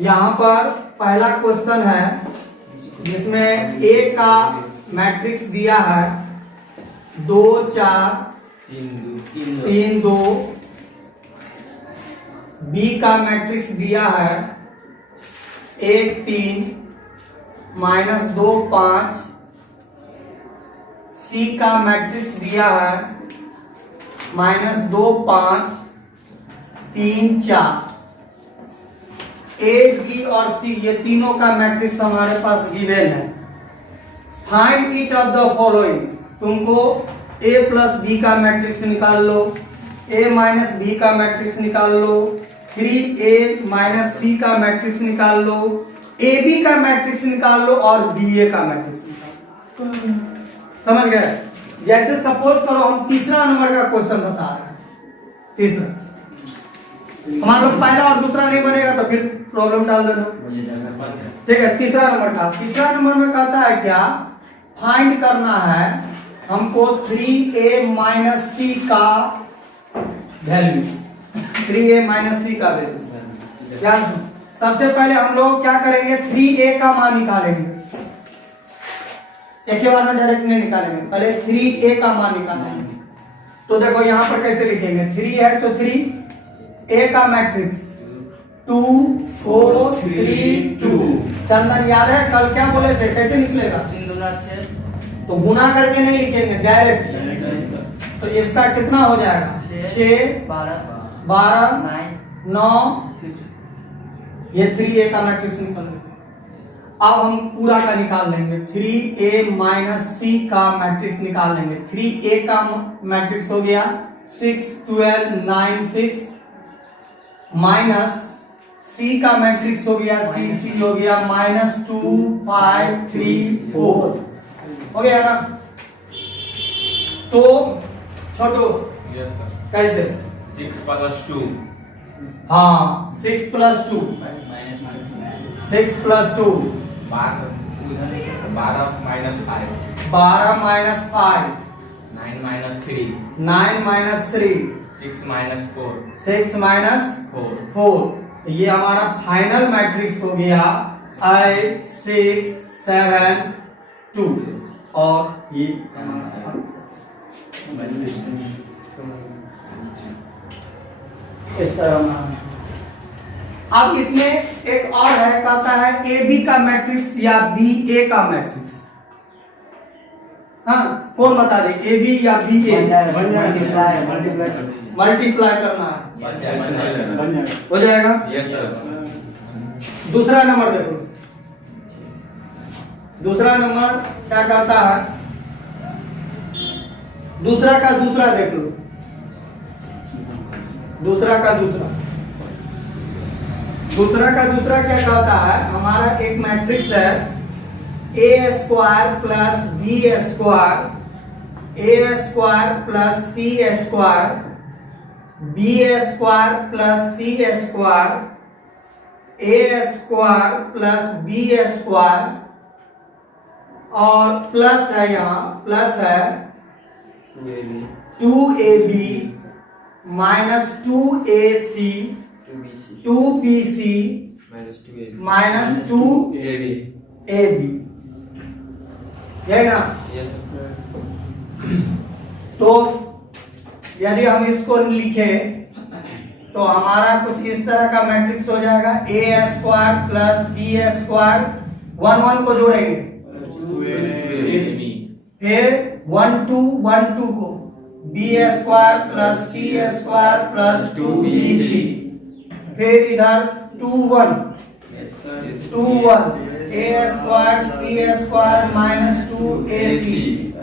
यहाँ पर पहला क्वेश्चन है जिसमें ए का मैट्रिक्स दिया है 2 4 3 2, बी का मैट्रिक्स दिया है 1 3 -2 5, सी का मैट्रिक्स दिया है -2 5 3 4। ए बी और सी ये तीनों का मैट्रिक्स हमारे पास गिवन है। Find each of the following. तुमको ए प्लस बी का मैट्रिक्स निकाल लो, ए माइनस बी का मैट्रिक्स निकाल लो, 3a माइनस सी का मैट्रिक्स निकाल लो, ए बी का मैट्रिक्स निकाल लो और बी ए का मैट्रिक्स निकाल लो। समझ गए? जैसे सपोज करो हम तीसरा नंबर का क्वेश्चन बता रहे हैं। तीसरा हमारा लोग पहला और दूसरा नहीं बनेगा तो फिर प्रॉब्लम डाल देना। ठीक है, तीसरा नंबर का। तीसरा नंबर में कहता है क्या, फाइंड करना है हमको 3a माइनस सी का वैल्यू। 3a माइनस सी का वैल्यू क्या? सबसे पहले हम लोग क्या करेंगे, 3a का मान निकालेंगे। एक के बार में डायरेक्ट नहीं निकालेंगे, पहले 3a का मान निकालेंगे। तो देखो यहाँ पर कैसे लिखेंगे, 3 है तो 3a का मैट्रिक्स 2 4 3 2। चंदन याद है कल क्या बोले थे, कैसे निकलेगा? 3 दूना 6। तो गुना करके नहीं लिखेंगे, डायरेक्ट। तो इसका कितना हो जाएगा, 6 12 9 ये 3a का मैट्रिक्स निकल गया। अब हम पूरा का निकाल लेंगे, 3a माइनस सी का मैट्रिक्स निकाल लेंगे। 3a का मैट्रिक्स हो गया 6 12 9 6 माइनस सी का मैट्रिक्स हो गया सी हो गया -2 5 3 4 हो गया ना। तो छोटू कैसे 6 + 2। हाँ 6 + 2 6 + 2 12 -5 12 - 5 9 - 3 9 - 3 6 - 4 6 - 4। ये हमारा फाइनल मैट्रिक्स हो गया 8 6 7 2 और ये इस तरह। अब इसमें एक और है, कहता है ए बी का मैट्रिक्स या बी ए का मैट्रिक्स। हाँ कौन बता दे, ए बी या बी ए? मल्टीप्लाई करना है, हो जाएगा। Yes sir. दूसरा नंबर देखो, दूसरा नंबर क्या कहता है, दूसरा का दूसरा देख लो, दूसरा का दूसरा क्या कहता है, हमारा एक मैट्रिक्स है a square plus b square, a square plus c square, b square plus c square, a square plus b square और प्लस है, यहाँ प्लस है 2ab minus 2ac 2bc minus 2ab है ना। तो यदि हम इसको लिखे तो हमारा कुछ इस तरह का मैट्रिक्स हो जाएगा, a square plus b square 1 1 को जोड़ेंगे, फिर 1 2 1 2 को b square plus c square plus 2bc, फिर इधर 2 1 2 1 a square c square minus 2ac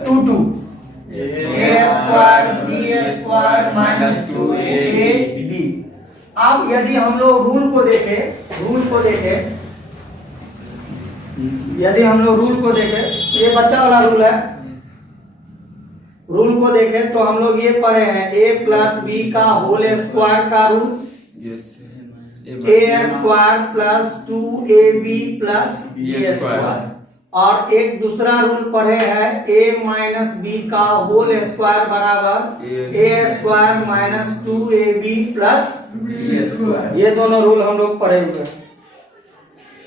2 2 a square b square minus 2ab। अब यदि हम लोग रूल को देखें, ये बच्चा वाला रूल है। रूल को देखें तो हम लोग ये पढ़े हैं a प्लस b का होल स्क्वायर का rule, a square plus 2ab plus b square. और एक दूसरा रूल पढ़े हैं a माइनस b का होल स्क्वायर बराबर a square minus 2ab plus b square. ये दोनों रूल हम लोग पढ़े हुए हैं।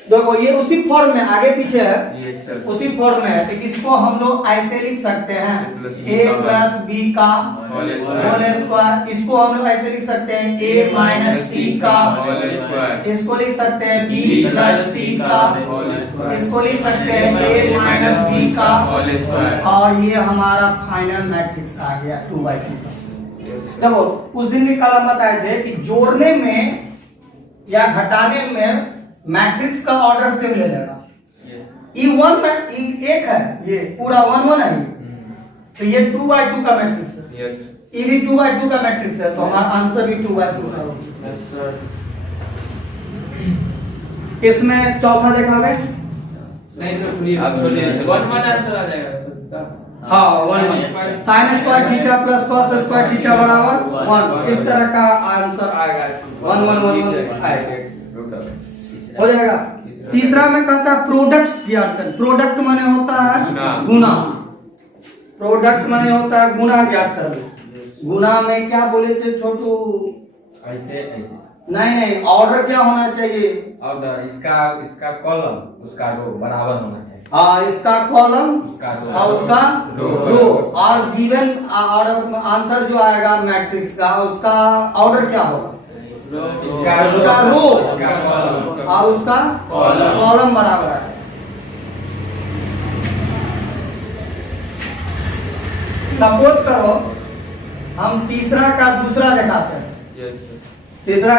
देखो ये उसी फॉर्म में आगे पीछे है, यस सर। उसी फॉर्म में है, तो इसको हम लोग ऐसे लिख सकते हैं a प्लस बी का होल स्क्वायर। इसको हम लोग ऐसे लिख सकते हैं a माइनस सी का होल स्क्वायर। इसको लिख सकते हैं b प्लस सी का होल स्क्वायर। इसको लिख सकते हैं a माइनस b का होल स्क्वायर। और ये हमारा फाइनल मैट्रिक्स आ गया 2/2 का। Yes sir. देखो उस दिन भी कल हम बताए थे कि जोड़ने में या घटाने में मैट्रिक्स का ऑर्डर सेम ले लेगा। E1 में एक है, ये पूरा 1 1 है, तो ये 2/2 का मैट्रिक्स है। यस E भी 2/2 का मैट्रिक्स है, तो हमारा आंसर भी 2/2 का होगा। Yes sir. इसमें चौथा देखोगे? नहीं तो आप छोड़िए सर। 1 1 आंसर आ जाएगा सर। हाँ 1 1 sine square theta plus cos square theta बराबर 1, इस तरह का आंसर आएगा। 1 1 1 1 आएगा, हो जाएगा। तीसरा में कहता है प्रोडक्ट्स ज्ञात करें। प्रोडक्ट माने होता है गुना, प्रोडक्ट माने होता है गुना ज्ञात करना। गुना में क्या बोले थे छोटू? ऐसे ऐसे नहीं, ऑर्डर क्या होना चाहिए? ऑर्डर इसका कॉलम उसका रो बराबर होना चाहिए। हाँ, इसका कॉलम उसका रो और उसका रो। रो, और गिवन और आंसर जो आएगा मैट्रिक्स का, उसका ऑर्डर क्या होगा? उसका रो और उसका कॉलम बराबर है। सपोज करो हम तीसरा का दूसरा दिखाते हैं। Yes sir. तीसरा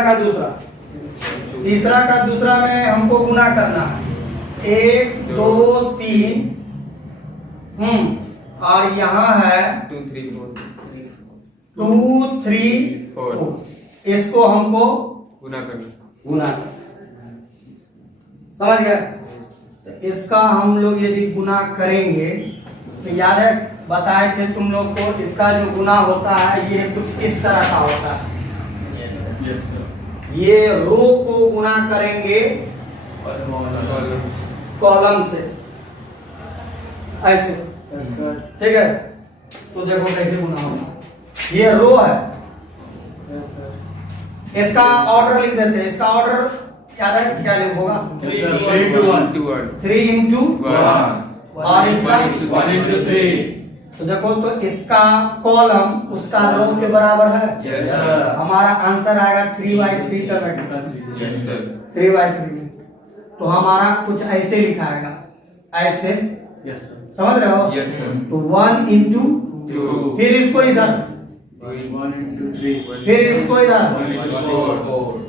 का दूसरा में हमको गुना करना है 1 2 3, और यहाँ है 2 3 4 2 3 4। इसको हमको गुना करना। गुना करना, समझ गए? तो इसका हम लोग यदि गुना करेंगे तो याद है बताए थे तुम लोग को, इसका जो गुना होता है ये कुछ इस तरह का होता है। ये रो को गुना करेंगे कॉलम से, ऐसे, ठीक है? तो देखो कैसे गुना होगा। ये रो है, इसका ऑर्डर लिख देते हैं। इसका ऑर्डर क्या होगा? 3 into 1 और इसका 1 into 3। तो देखो, तो इसका कॉलम उसका रो के बराबर है। Yes sir. हमारा आंसर आएगा 3/3 का मैट्रिक्स। Yes sir. 3/3। तो हमारा कुछ ऐसे लिखाएगा, ऐसे, समझ रहे हो? Yes sir. तो 1 into 2 फिर इसको इधर, 1 into 3। फिर इसको इधर, 4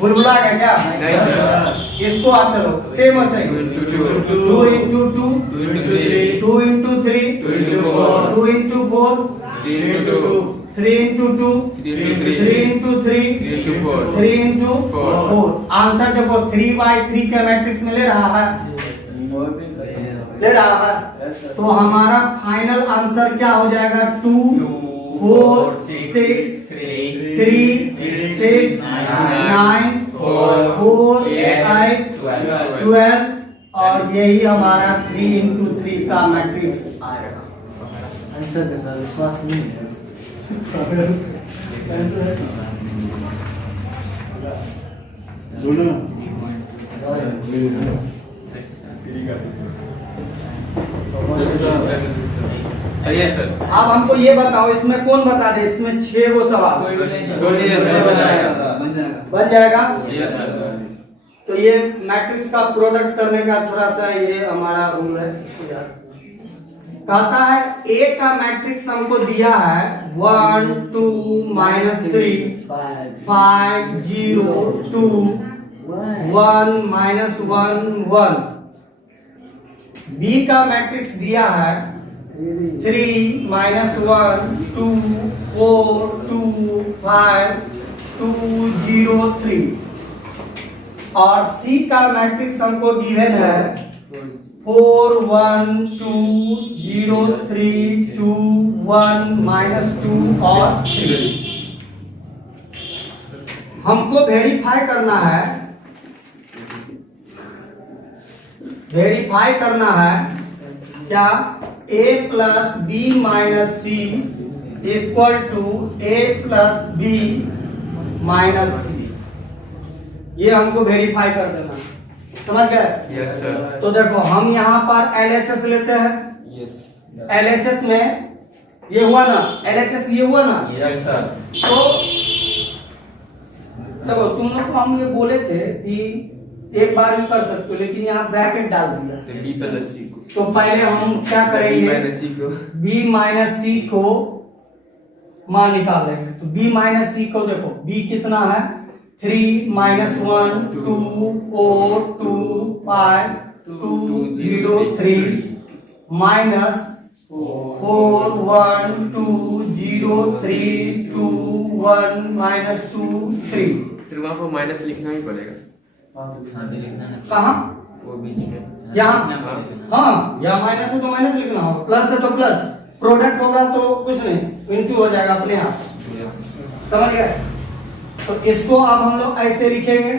बुलबुला गया क्या? नहीं सर। इसको आप चलो सेम ऐसे 2 into 2 2 into 2 2 into 3 2 into 3 2 into 4 2 into 4 3 into 2 3 into 2 3 into 3 3 into 4 3 into 4। 4। Answer देखो 3/3 के मैट्रिक्स में ले रहा है, ले रहा है। तो हमारा फाइनल आंसर क्या हो जाएगा? 2 4 6 3 6 9 4 8 12, और यही हमारा 3 into 3 का मैट्रिक्स आएगा। आंसर के साथ विश्वास नहीं है। सही है सर। अब हमको ये बताओ, इसमें कौन बता दे? इसमें 6 गो सवाल छोड़िए सर, बताएगा। बन जाएगा। Yes sir. तो ये मैट्रिक्स का प्रोडक्ट करने का थोड़ा सा ये हमारा रूल है, इसको याद। कहता है ए का मैट्रिक्स हमको दिया है 1 2 -3 5 0 2 1 -1 1। बी का मैट्रिक्स दिया है 3 -1 2 4 2 5 2 0 3। और सी का मैट्रिक्स हमको गिवन है 4 1 2 0 3 2 1 -2 और 3। हमको वेरीफाई करना है, वेरीफाई करना है क्या? a plus B minus C equal to a plus B minus C. ये हमको वेरीफाई कर देना। समझ गए? Yes, sir. तो देखो हम यहाँ पर LHS लेते हैं, Yes. LHS में ये हुआ ना, LHS ये हुआ ना, Yes, sir. तो देखो तुम लोग को हम ये बोले थे कि एक बार भी कर सकते हो, लेकिन यहाँ ब्रैकेट डाल दिया। तो B plus C को। तो पहले हम क्या करेंगे, B minus C को। B माइनस C को मान निकाल लेंगे। तो B माइनस C को देखो, B कितना है, 3 माइनस 1 2 4 2 5 2 0 3 माइनस 4 1 2 0 3 2 1 माइनस 2 3। फिर वहाँ पर माइनस लिखना ही पड़ेगा। कहाँ? वो बीच में। यहाँ हाँ, या माइनस है तो माइनस लिखना होगा, प्लस है तो प्लस, प्रोडक्ट होगा तो कुछ नहीं, इनटू हो जाएगा अपने आप। समझ गए? तो इसको अब हम लोग ऐसे लिखेंगे,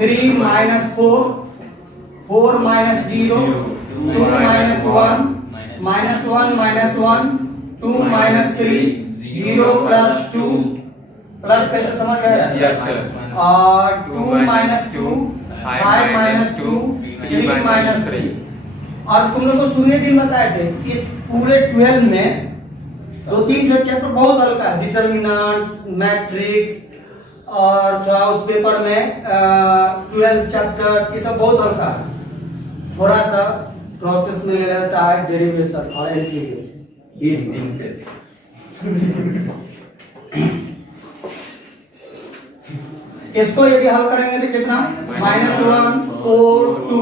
3 minus 4 4 minus 0 2 minus 1 minus 1 minus 1 2 minus 3 0 plus 2 plus कैसे समझ गए? Yes, sir. और 2 माइनस 2 5 माइनस 2 3 माइनस 3। और तुम लोग को शून्य दिन बताए थे, इस पूरे 12 में 2-3 चैप्टर बहुत हल्का है, डिटरमिनेंट्स, मैट्रिक्स, और थोड़ा उस पेपर में 12 चैप्टर ये सब बहुत हल्का है, थोड़ा सा प्रोसेस में ले लेता है डेरिवेशन और इंटीग्रेशन। इसको यदि हल करेंगे तो कितना, माइनस 1 4 2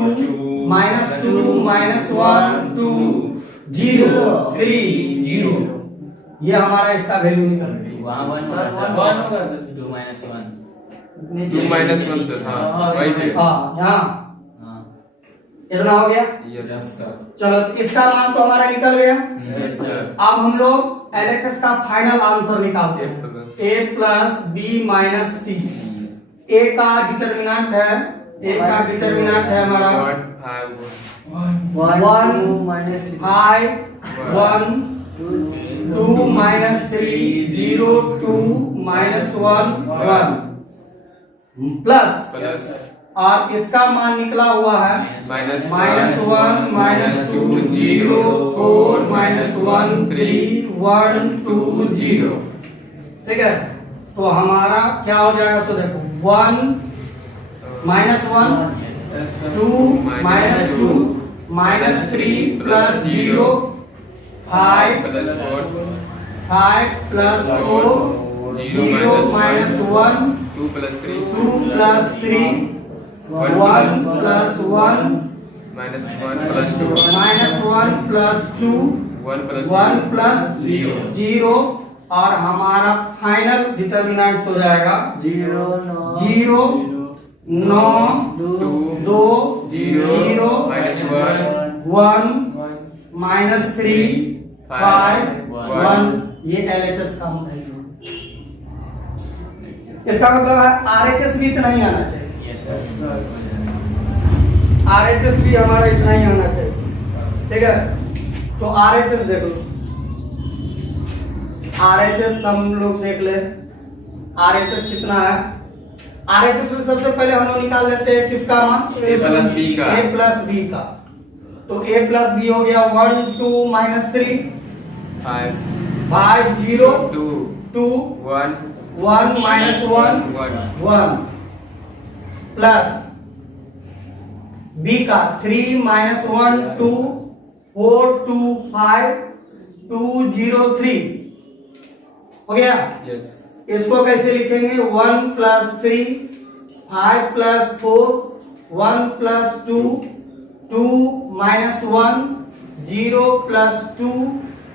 माइनस 2 माइनस 1 2 0 3 0, ये हमारा इसका वैल्यू निकल गया। 2 minus 1 sir, हाँ वही है। हाँ यहाँ इतना हो गया। Yes, sir. चलो तो इसका मान तो हमारा निकल गया। Yes, sir. अब हम लोग LHS का फाइनल आंसर निकालते हैं, A plus B minus C. A का डिटरमिनेंट है, A का डिटरमिनेंट है हमारा 1 5 1 2 माइनस 3 0 2 माइनस 1 1 प्लस, और इसका मान निकला हुआ है माइनस 1 माइनस 2 0 4 माइनस 1 3 1 2 0। ठीक है, तो हमारा क्या हो जाएगा, तो देखो 1 minus 1 2 minus 2 minus 3 plus 0 5 plus 4 5 plus 4 0 minus 1 2 plus 3 2 plus 3 1 plus 1 minus 1 plus 2 minus 1 plus 2 1 plus 0, और हमारा फाइनल डिटरमिनेंट हो जाएगा 0 9 2 0 1 माइनस 3 5 1। ये LHS का वैल्यू, इसका मतलब है RHS भी इतना ही आना चाहिए, RHS भी हमारा इतना ही आना चाहिए। ठीक है, तो RHS देख लो, RHS हम लोग देख ले, RHS कितना है। RHS में सबसे पहले हम लोग निकाल लेते हैं किसका मान, A प्लस B का। A प्लस B का। तो A प्लस B हो गया 1 2 माइनस 3 5 0 2 1 माइनस 1 1 प्लस B का 3 माइनस 1 2 4 2 5 2 0 3 हो गया। इसको कैसे लिखेंगे, 1 plus 3 5 plus 4 1 plus 2 2 minus 1 0 plus 2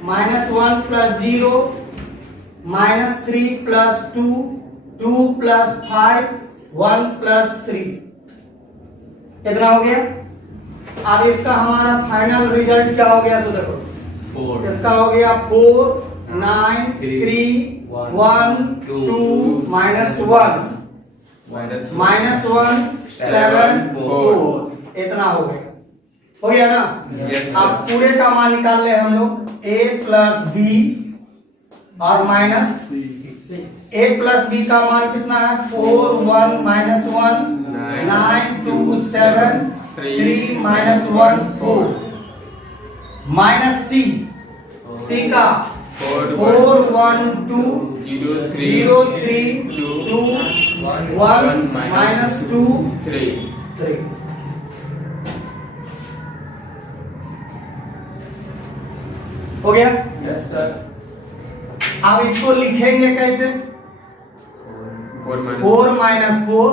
minus 1 plus 0 minus 3 plus 2 2 plus 5 1 plus 3। कितना हो गया। अब इसका हमारा फाइनल रिजल्ट क्या हो गया, तो देखो इसका हो गया 4 9 3 1 2 माइनस 1 माइनस 1 7 4, इतना हो गया। हो गया ना। अब पूरे का मान निकाल ले हम लोग, A प्लस बी और माइनस a प्लस b का मान कितना है 4 1 माइनस 1 9 2 7 3 माइनस 1 4 माइनस c का 4 1 2 0 3 2 1 माइनस 2 3 हो गया। Yes sir. अब इसको लिखेंगे कैसे 4 minus 4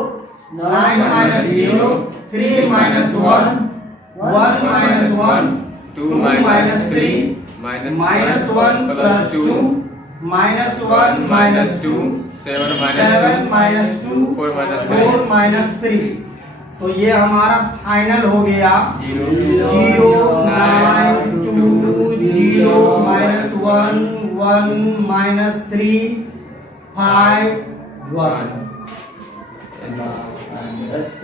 9 minus 0 3 minus 1 1 minus 1 2 minus 3 minus 1 plus 2 minus 1 minus 2 7 minus 2 4 minus 3। तो ये हमारा फाइनल हो गया 0 9 2 0 माइनस 1 1 माइनस 3 5 1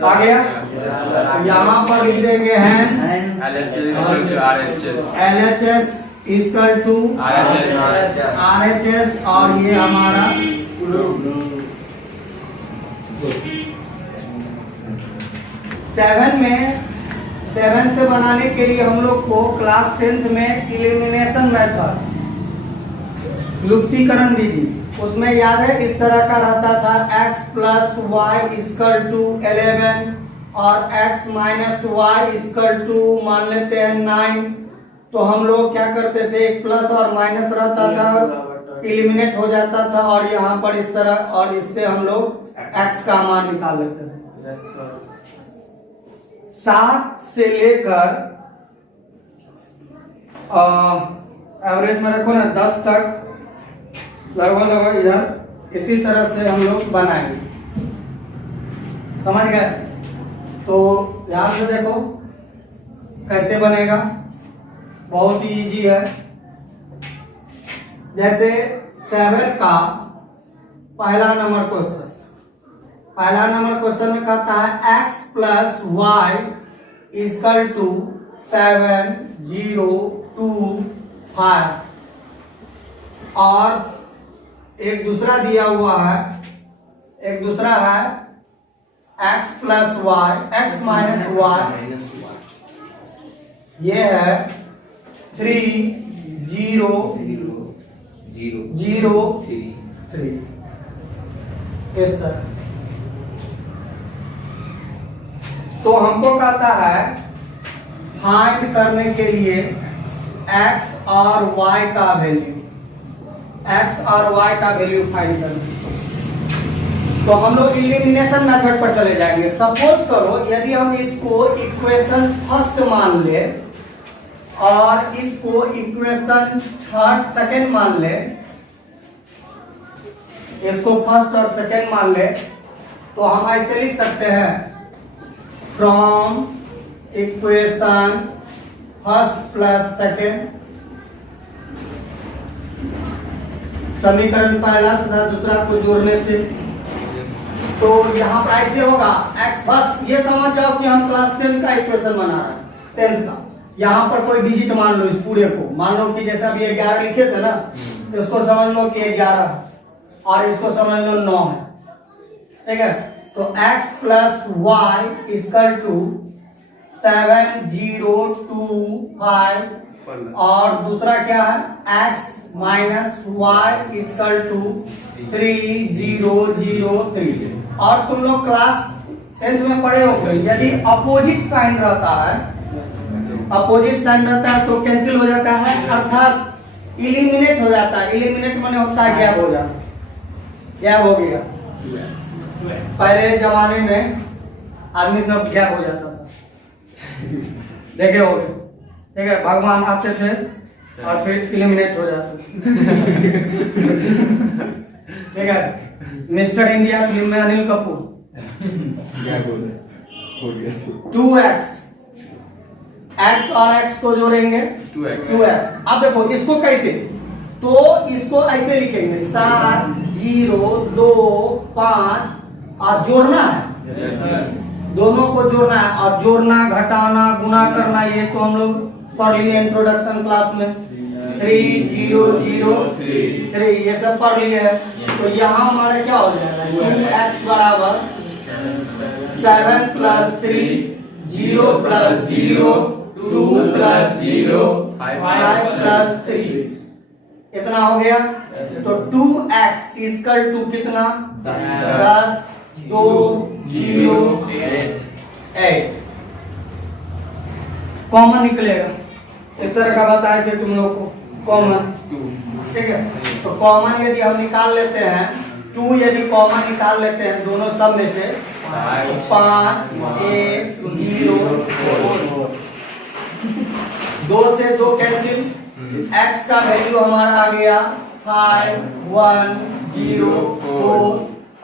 आ गया। यहाँ पर लिख देंगे hence LHS equal to RHS और ये हमारा 7 से बनाने के लिए हम लोग को क्लास 10th में इलिमिनेशन मेथड लुप्तीकरण विधि उसमें याद है इस तरह का रहता था x plus Y equal to 11 और x minus Y equal to मान लेते हैं 9। तो हम लोग क्या करते थे एक प्लस और माइनस रहता था इलिमिनेट हो जाता था और यहाँ पर इस तरह और इससे हम लोग x का मान निकाल लेते थे। 7 से लेकर एवरेज में रखो ना 10 तक लगभग इधर इसी तरह से हम लोग बनाएंगे। समझ गए? तो ध्यान से देखो कैसे बनेगा, बहुत ही इजी है। जैसे 7 का पहला नंबर क्वेश्चन में कहता है x plus Y equal to 7 0 2 5 और एक दूसरा दिया हुआ है, एक दूसरा है x plus Y x minus Y ये है 3 0 0 3 इस तरह। तो हमको कहता है फाइंड करने के लिए x और y का वैल्यू फाइंड करना। तो हम लोग इलिमिनेशन मेथड पर चले जाएंगे। सपोज करो यदि हम इसको इक्वेशन फर्स्ट मान ले और इसको इक्वेशन सेकंड मान ले, इसको फर्स्ट और सेकंड मान ले, तो हम ऐसे लिख सकते हैं from equation first plus second समीकरण पहला तथा दूसरा को जोड़ने से। तो यहाँ पर ऐसे होगा x, बस ये समझ जाओ कि हम क्लास 10 का इक्वेशन बना रहे हैं 10 का। यहाँ पर कोई डिजिट मान लो, इस पूरे को मान लो कि जैसे अभी 11 लिखे थे ना, इसको समझ लो कि 11 और इसको समझ लो 9 है, ठीक है। तो x plus Y equal to 7 0 2 5 और दूसरा क्या है x minus Y equal to 3 0 0 3। और तुम लोग क्लास 10th में पढ़े हो यदि अपोजिट साइन रहता है तो कैंसिल हो जाता है, अर्थात इलिमिनेट हो जाता है। इलिमिनेट माने होता है गैप हो जाता, गैप हो गया। पहले जमाने में आदमी सब गैप हो जाता था देखे हो, ठीक है। भगवान आते थे और फिर इलिमिनेट हो जाते, ठीक है। मिस्टर इंडिया फिल्म में अनिल कपूर 2x x और x को जोड़ेंगे 2x। अब देखो इसको कैसे, तो इसको ऐसे लिखेंगे 7 0 2 5 और जोड़ना है, दोनों को जोड़ना है। और जोड़ना घटाना गुना करना ये तो हम लोग पढ़ लिए इंट्रोडक्शन क्लास में। 3 0 0 3 ये सब पढ़ लिए है। तो यहाँ हमारा क्या हो जाएगा 2x बराबर 7 प्लस 3 0 प्लस 0 2 प्लस 0 5 प्लस 3 इतना हो गया। तो 2x इक्वल टू कितना 10 2 0 8 कॉमन निकलेगा। इस तरह का बताया थे तुम लोग को कॉमन, ठीक है। तो कॉमन यदि हम निकाल लेते हैं 2 यदि कॉमन निकाल लेते हैं दोनों सब में से 5 1 0 2 से 2 कैंसिल, x का वैल्यू हमारा आ गया 5 1 0 4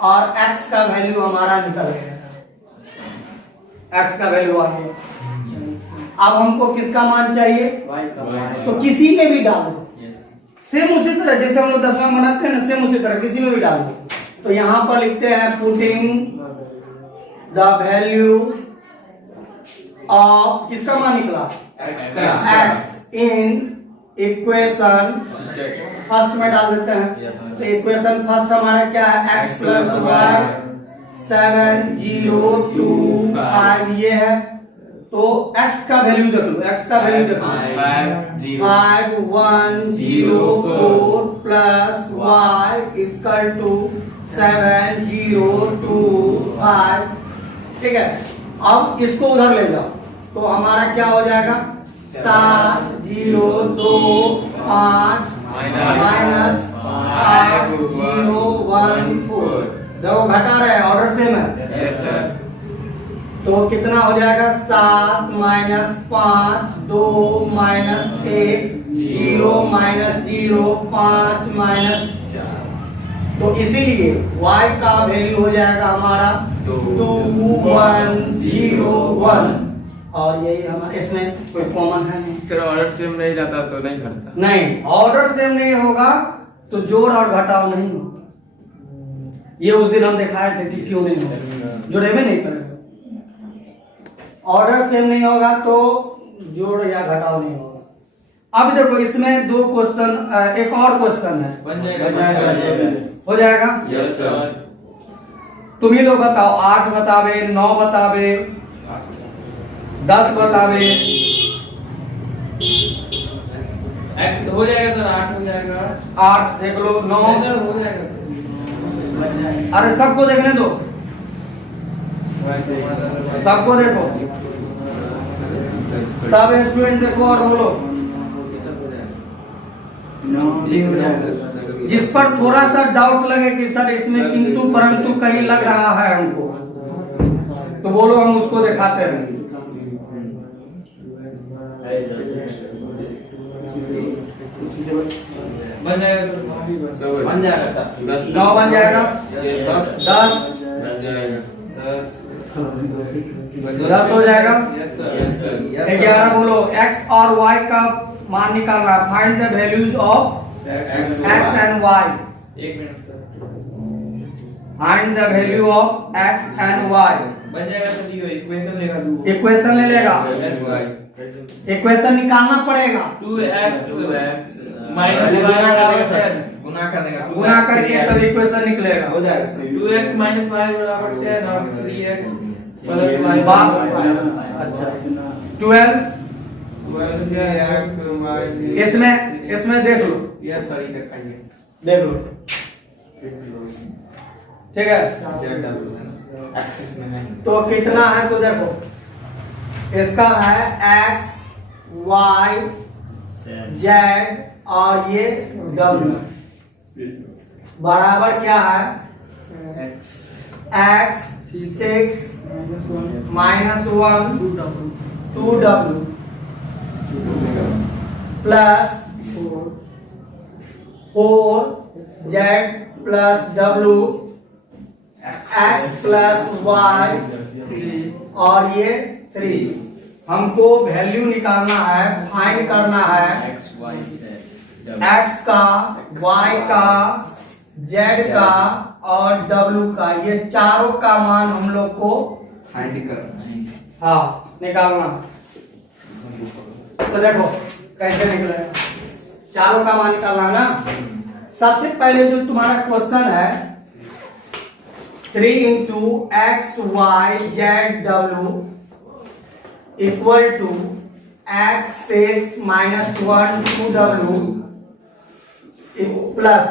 और x का वैल्यू हमारा निकल गया, x का वैल्यू आ गया। अब हमको किसका मान चाहिए तो किसी में भी डाल दो, सेम उसी तरह जैसे हम लोग 10वां बनाते हैं ना, सेम उसी तरह किसी में भी डाल दो। तो यहाँ पर लिखते हैं पुटिंग द वैल्यू ऑफ किसका मान निकला x इन इक्वेशन फर्स्ट में डाल देते हैं। तो इक्वेशन फर्स्ट हमारा क्या है x प्लस वाई 7 0 2 5 ये है। तो x का वैल्यू देख लो, x का वैल्यू देख लो 5 1 0 4 प्लस y इक्वल टू 7 0 2 5, ठीक है। अब इसको उधर ले जाओ तो हमारा क्या हो जाएगा 7 0 2 5 माइनस 5 0 1 4। देखो घटा रहे हैं, ऑर्डर सेम है। तो कितना हो जाएगा 7 माइनस 5 2 माइनस 1 0 माइनस 0 5 माइनस 4। तो इसीलिए y का वैल्यू हो जाएगा हमारा 2 1 0 1 और यही हमारा इसमें कोई कॉमन है नहीं। सर ऑर्डर सेम नहीं जाता तो नहीं घटता, नहीं ऑर्डर सेम नहीं होगा तो जोड़ और घटाव नहीं होगा। ये उस दिन हम दिखाए थे कि क्यों नहीं होगा, जोड़ेबे नहीं करेगा। ऑर्डर सेम नहीं होगा तो जोड़ या घटाव नहीं होगा। अब देखो इसमें दो क्वेश्चन, एक और क्वेश्चन है हो जाएगा यस सर। तुम ही लोग बताओ 8 बतावे 9 बतावे 10 बतावे x हो जाएगा सर 8 हो जाएगा 8 देख लो 9 सर हो जाएगा। अरे सबको देखने दो, सबको देखो, सब स्टूडेंट देखो और बोलो। जिस पर थोड़ा सा डाउट लगे कि सर इसमें किंतु परंतु कहीं लग रहा है हमको तो बोलो, हम उसको दिखाते हैं। बन जाएगा सर, बन जाएगा सर 9 बन जाएगा 10 10 हो जाएगा। यस सर 11 बोलो x और y का मान निकालना है। Find the values of x and y। 1 minute sir find the value of x and y। बन जाएगा सर, ये इक्वेशन लेगा दो इक्वेशन ले लेगा, इक्वेशन निकालना पड़ेगा 2x माइनस y गुना कर देगा गुना करके तब इक्वेशन निकलेगा। हो जाएगा 2x माइनस y बराबर 10 और 3x प्लस y अच्छा 12 इसमें देख लो, यस सर ये दिखाइए देख लो, ठीक है। एक्सिस में नहीं तो कितना है तो देखो, इसका है x y z और ये w बराबर क्या है x 6 minus 1 2w plus 4 z plus w x plus y और ये 3। हमको वैल्यू निकालना है, फाइंड करना है x का y का z का और w का, ये चारों का मान हम लोग को फाइंड करना है। हाँ निकालना। तो देखो कैसे निकलेगा, चारों का मान निकालना है ना। सबसे पहले जो तुम्हारा क्वेश्चन है 3 into x y z w equal to x 6 minus 1 2w plus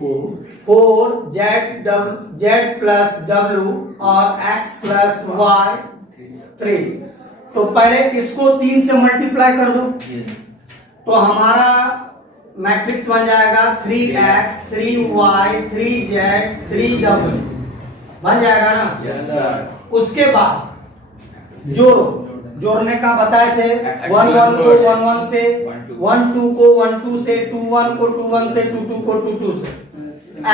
4 z plus w और x plus y 3। तो पहले इसको 3 से मल्टीप्लाई कर दो तो हमारा मैट्रिक्स बन जाएगा 3x 3y 3z 3w बन जाएगा ना। Yes, sir. उसके बाद जोड़ो, जोड़ने का बताए थे 1 1 को 1 1 से 1 2 को 1 2 से 2 1 को 2 1 से 2 2 को 2 2 से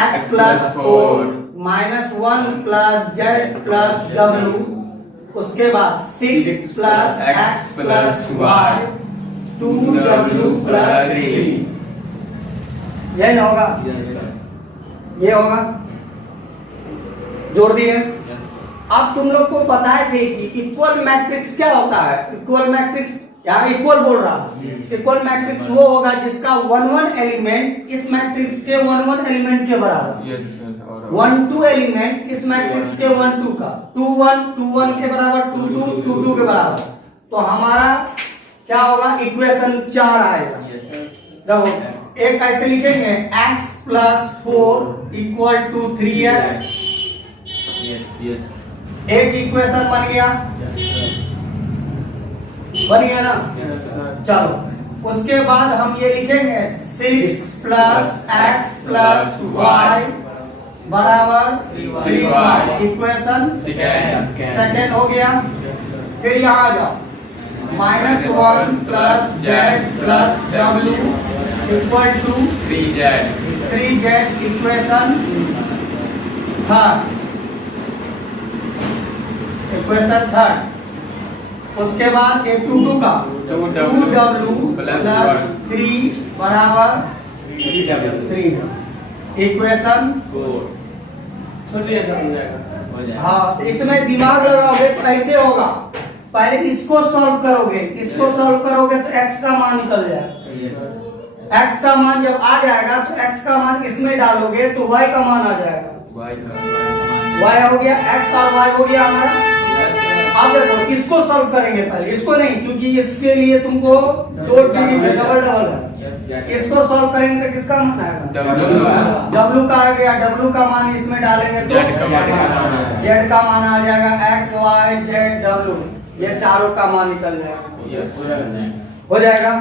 x plus 4 minus 1 plus z plus w उसके बाद 6 plus x plus y 2w plus 3 ये ना होगा, ये होगा, जोड़ दिए। अब तुम लोग को बताए थे कि इक्वल मैट्रिक्स क्या होता है। इक्वल मैट्रिक्स यहाँ इक्वल बोल रहा है, इक्वल मैट्रिक्स वो होगा जिसका 1 1 एलिमेंट इस मैट्रिक्स के 1 1 एलिमेंट के बराबर, 1 2 एलिमेंट इस मैट्रिक्स के 1 2 का 2 1 2 1 के बराबर 2 2 2 2 के बराबर। तो हमारा क्या होगा, इक्वेशन 4 आएगा। देखो एक ऐसे लिखेंगे x plus 4 equal to 3x, एक इक्वेशन बन गया, बन गया ना। चलो उसके बाद हम ये लिखेंगे 6 plus x plus y बराबर 3y, इक्वेशन सेकेंड हो गया। फिर यहाँ आ जाओ -1 plus z plus w equal to 3z equation third, equation third. उसके बाद एक 2 2 का 2w प्लस 3 बराबर 3 इक्वेशन 4। हाँ तो इसमें दिमाग लगाओगे तो ऐसे होगा, पहले इसको सॉल्व करोगे, इसको सॉल्व करोगे तो x का मान निकल जाएगा। x का मान जब आ जाएगा तो x का मान इसमें डालोगे तो y का मान आ जाएगा, y हो गया, x और y हो गया हमारा। अब देखो इसको सॉल्व करेंगे पहले, इसको नहीं क्योंकि इसके लिए तुमको 2 डिजिट डबल डबल है। इसको सॉल्व करेंगे तो किसका मान आएगा, w का आ गया, w का मान इसमें डालेंगे तो z का मान आ जाएगा, x y z w ये चारों का मान निकल जाएगा, हो जाएगा।